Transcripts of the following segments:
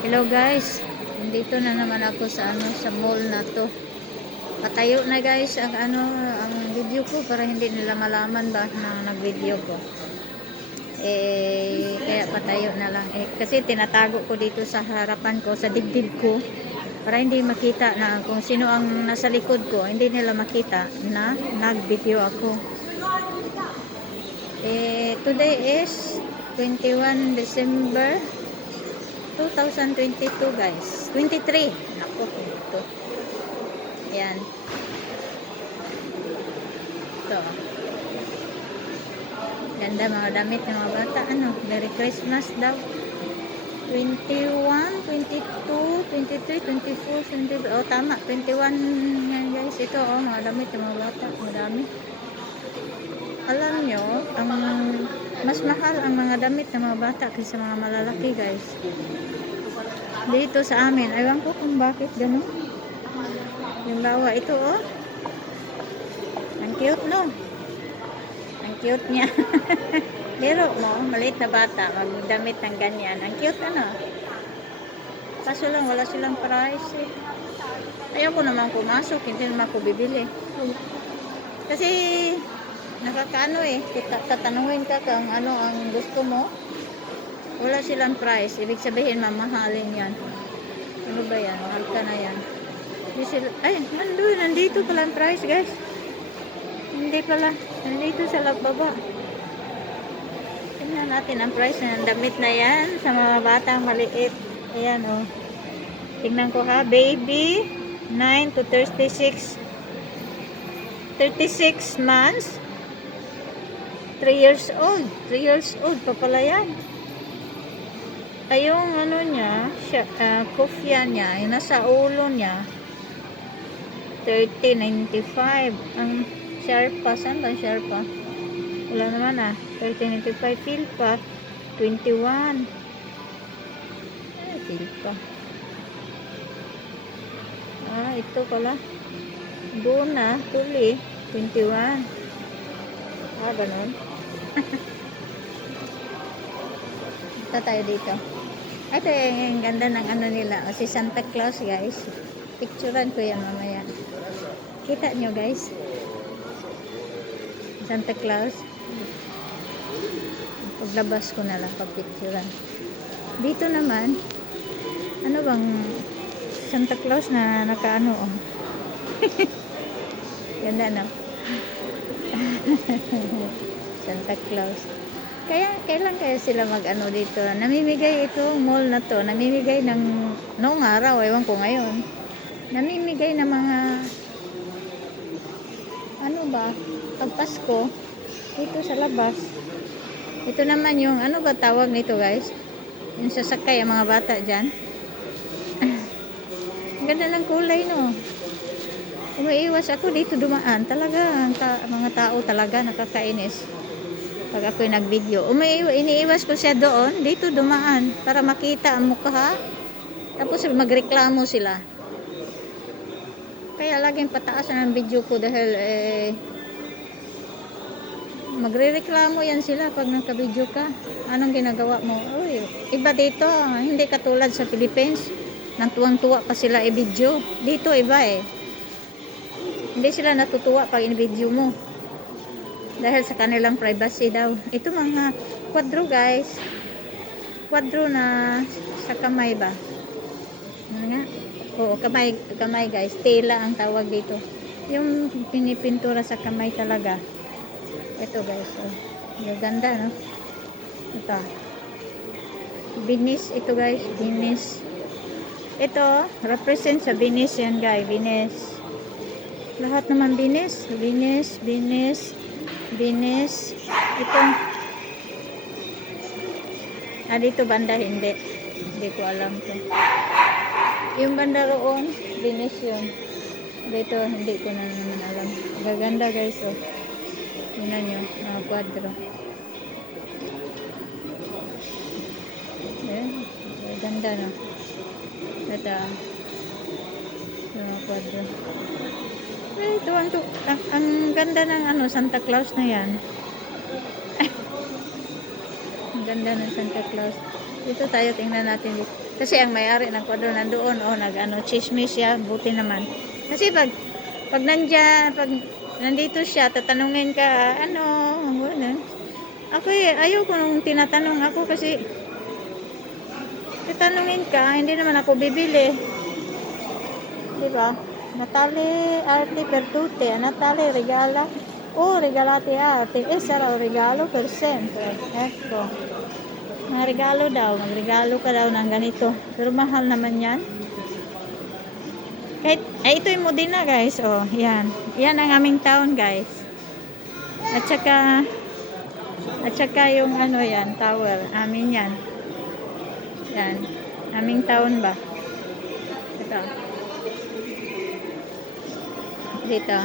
Hello guys, nandito na naman ako sa sa mall na to. Patayo na guys ang video ko para hindi nila malaman ba na nag-video ko. Kaya patayo na lang kasi tinatago ko dito sa harapan ko, sa dibdib ko para hindi makita na kung sino ang nasa likod ko, hindi nila makita na nag-video ako. Today is 21 December 2022 guys. 23. Naku, ito. Ayan. Ito. Ganda mga damit ng mga bata. Merry Christmas daw. 21, 22, 23, 24, 25. Oh, tama. 21 yan guys. Ito, mga damit ng mga bata. Madami. Alam nyo, mas mahal ang mga damit ng mga bata kaysa mga malalaki guys. Dito sa amin, aywan ko kung bakit gano'n. Yung bawa ito ang cute no. Ang cute niya. Pero mo, maliit na bata, magdamit ng ganyan. Ang cute Kaso lang, wala silang price Ayaw ko naman pumasok, hindi naman ako bibili. Kasi nakakaano tatanungin ka kung ano ang gusto mo. Wala silang price, ibig sabihin mamahalin yan. Ano ba yan? Mahal ka na yan. Nandito pala ang price guys. Hindi pala, nandito sa baba. Tingnan natin ang price ng damit na yan sa mga batang maliit. Ayan tingnan ko ha, baby 9 to 36 months, 3 years old. 3 years old pa pala yan. Ay yung niya, kufya niya, yung nasa ulo niya, 30.95. Ang Sherpa, saan ba Sherpa? Wala naman 30.95. Filpa, 21. Filpa. Ito pala. Buna, Tuli, 21. Ganun. Ito tayo dito. Ito yung ganda ng nila. Si Santa Claus guys. Picturean ko yan mamaya. Kita nyo guys. Santa Claus. Paglabas ko na lang pagpicturean. Dito naman, ano bang Santa Claus na nakaano Ganda Santa Claus. Kailan kaya sila dito? Namimigay ito, mall na to. Namimigay ng noong araw, ewan ko ngayon. Namimigay ng mga pag Pasko dito sa labas. Ito naman yung ba tawag nito guys? Yung sasakay ang mga bata dyan. Ganda ng kulay no. Umaiwas ako dito dumaan. Talaga mga tao talaga nakakainis. Pag ako'y nag-video, iniiwas ko siya doon, dito dumaan, para makita ang mukha. Tapos magreklamo sila. Kaya laging pataas na ng video ko dahil magrereklamo yan sila pag nagka-video ka. Anong ginagawa mo? Iba dito, hindi katulad sa Philippines. Nang tuwang-tuwa pa sila i-video. Dito iba Hindi sila natutuwa pag i-video mo. Dahil sa kanilang privacy daw. Ito mga kwadro guys. Kwadro na sa kamay ba? Ano nga? Oo, kamay guys. Tela ang tawag dito. Yung pinipintura sa kamay talaga. Ito guys. Ganda no? Ito. Binis ito guys. Binis. Ito, represent sa binis yan guys. Binis. Lahat naman binis. Binis. Ito. Dito banda hindi ko alam to. Yung banda roon, binis yun. Dito hindi ko na naman alam. Gaganda guys tingnan nyo, mga kwadro. Ganda no. Ito mga kwadro. Ito ang ganda ng Santa Claus na yan. Ang ganda ng Santa Claus. Dito tayo, tingnan natin dito. Kasi ang may-ari ng kwadro nandoon, nag-ano, chismis siya, buti naman. Kasi pag nandito siya, tatanungin ka, gano'n. Ako ayaw ko nung tinatanong ako kasi tatanungin ka, hindi naman ako bibili. Diba? Natali Arte Pertute, Natali regala. Regalati arte. Sarà un regalo per sempre. Ecco. Regalo daw. Magregalo ka daw ng ganito. Pero mahal naman yan. Kahit, ito yung Modena guys. Yan. Yan ang aming town guys. At saka yung yan, tower. Amin yan. Yan. Aming town ba? Ito. Dito.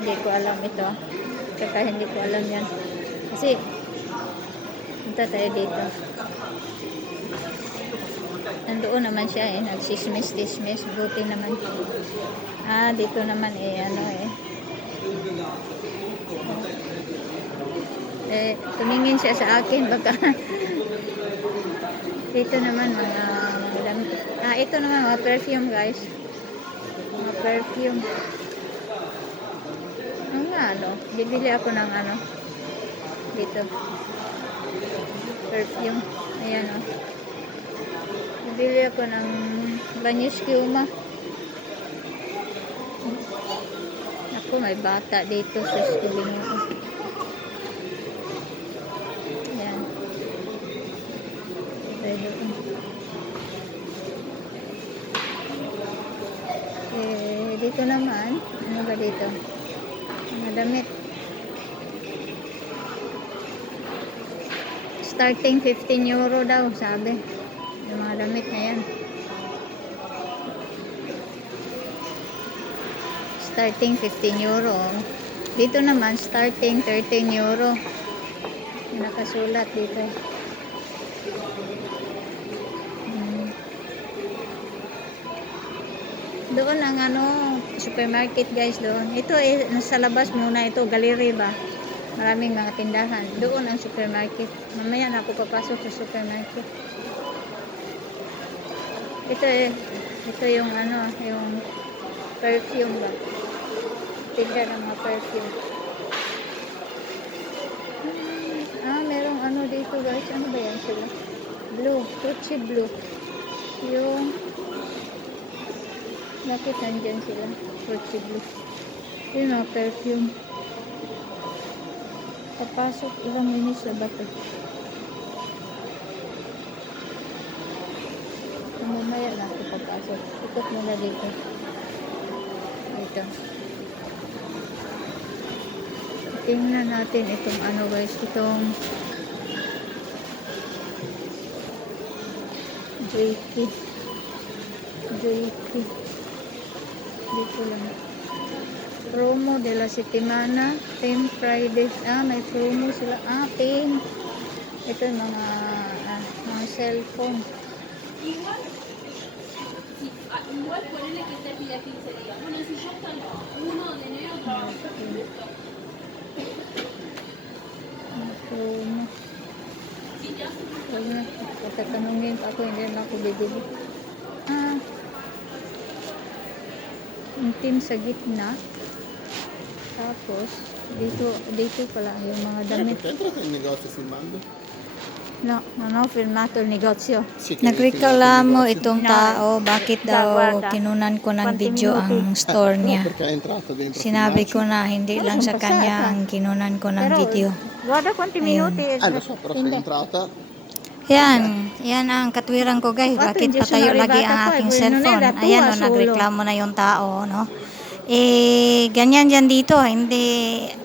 Hindi ko alam ito. Saka hindi ko alam yan. Kasi, punta tayo dito. Nandoon naman siya nagsismis-tismis. Buti naman. Dito naman tumingin siya sa akin. Baka, dito naman mga damit. Ito naman mga perfume guys. Mga perfume. Bibili ako ng dito. Perfume. Ayan bibili ako ng Banyo Schiuma. Ako, may bata dito sa Stubinoo. Ayan. Dito naman, ano ba dito? Mga damit. Starting 15 euro daw, sabi. Yung mga damit na yan. Starting 15 euro. Dito naman, starting 13 euro. Yung nakasulat dito. Doon ang supermarket guys doon. Ito nasa labas muna ito, gallery ba? Maraming mga tindahan. Doon ang supermarket. Mamaya na ako papasok sa supermarket. Ito yung yung perfume ba? Tinda ng mga perfume. Merong dito guys. Ano ba yan sila? Blue. Gucci blue. Yung bakit nandyan sila? Gucci blue. Yung mga perfume. Papasok ilang minutes na ba ito? Mamaya na ako papasok. Ikot muna dito. Ito. Tingnan natin itong guys. Itong Joyki. Dito lang. Promo de la Settimana 10 Fridays. May promo sila. 10. Ito yung mga cellphone. Igual ponele que este pida 15 días. Bueno, si ya hasta el 1 de enero trabajo. Promo. Huwag na. Patatanungin ako, hindi na ako bibili. Yung team sa gitna. Tapos, dito pala yung mga damit. Perché entrate nel negozio filmando? No, non ho filmato il negozio. Sì, che Nagreklamo negozio. itong tao bakit daw Guarda. kinunan ko ng Quanti video minuti? ang store No, niya. perché è entrato dentro a Sinabi filmarci. ko na hindi lang sa kanya ang kinunan ko ng video. Guarda quanti Ayun. minuti. Lo so, però sei entrata. Yan ang katwiran ko guys. Bakit Bakit hindi patayo siya lagi naribata ang ko, aking eh, cellphone? nuneda, Ayan tuwa, o, nagreklamo na yung tao, no? Ganyan dyan dito, hindi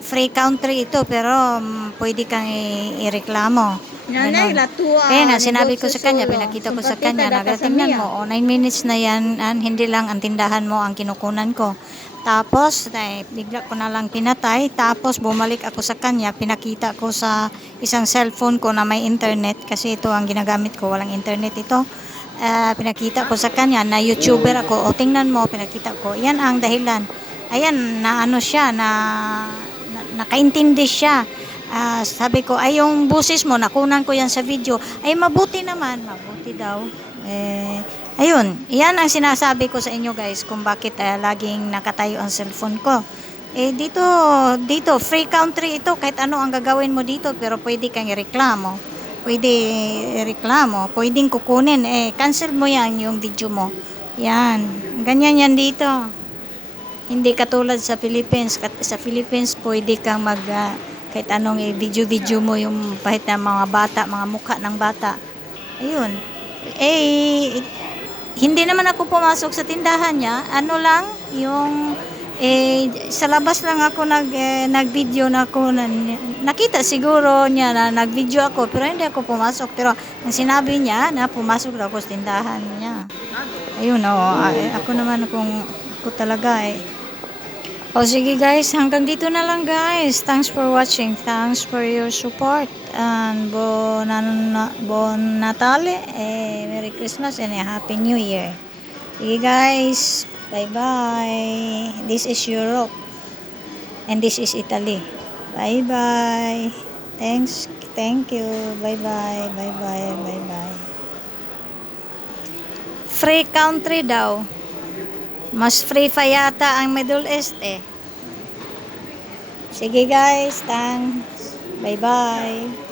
free country ito, pero pwede kang ireklamo. Nanay, Ganon. la tua Kaya nga, sinabi ko negozio sa kanya, solo. pinakita ko Sono sa kanya, partita da casa tingnan mia. mo, 9 minutes na yan, hindi lang ang tindahan mo ang kinukunan ko. Tapos, bigla ko na lang pinatay, tapos bumalik ako sa kanya, pinakita ko sa isang cellphone ko na may internet, kasi ito ang ginagamit ko, walang internet ito. Pinakita ko sa kanya na YouTuber ako, tingnan mo, pinakita ko, yan ang dahilan. Ayan, siya, nakaintindi siya. Sabi ko, yung busis mo, nakunan ko yan sa video. Ay, mabuti naman. Mabuti daw. Ayun, yan ang sinasabi ko sa inyo guys kung bakit laging nakatayo ang cellphone ko. Dito, free country ito, kahit ano ang gagawin mo dito, pero pwede kang ireklamo. Pwedeng kukunin, cancel mo yan yung video mo. Yan, ganyan yan dito. Hindi katulad sa Philippines. Sa Philippines, pwede kang kahit anong video mo yung kahit na mga bata, mga mukha ng bata. Ayun. Hindi naman ako pumasok sa tindahan niya. Ano lang, yung sa labas lang ako nag-video na ako. Nakita siguro niya na nag-video ako, pero hindi ako pumasok. Pero ang sinabi niya na pumasok ako sa tindahan niya. Ayun, ako naman ako talaga sige guys, hanggang dito na lang guys. Thanks for watching. Thanks for your support. And Bon Natale, Merry Christmas and a Happy New Year. Okay guys, bye-bye. This is Europe. And this is Italy. Bye-bye. Thank you. Bye-bye. Bye-bye. Bye-bye. Free country daw. Mas free pa yata ang Middle East Sige guys, thanks. Bye-bye.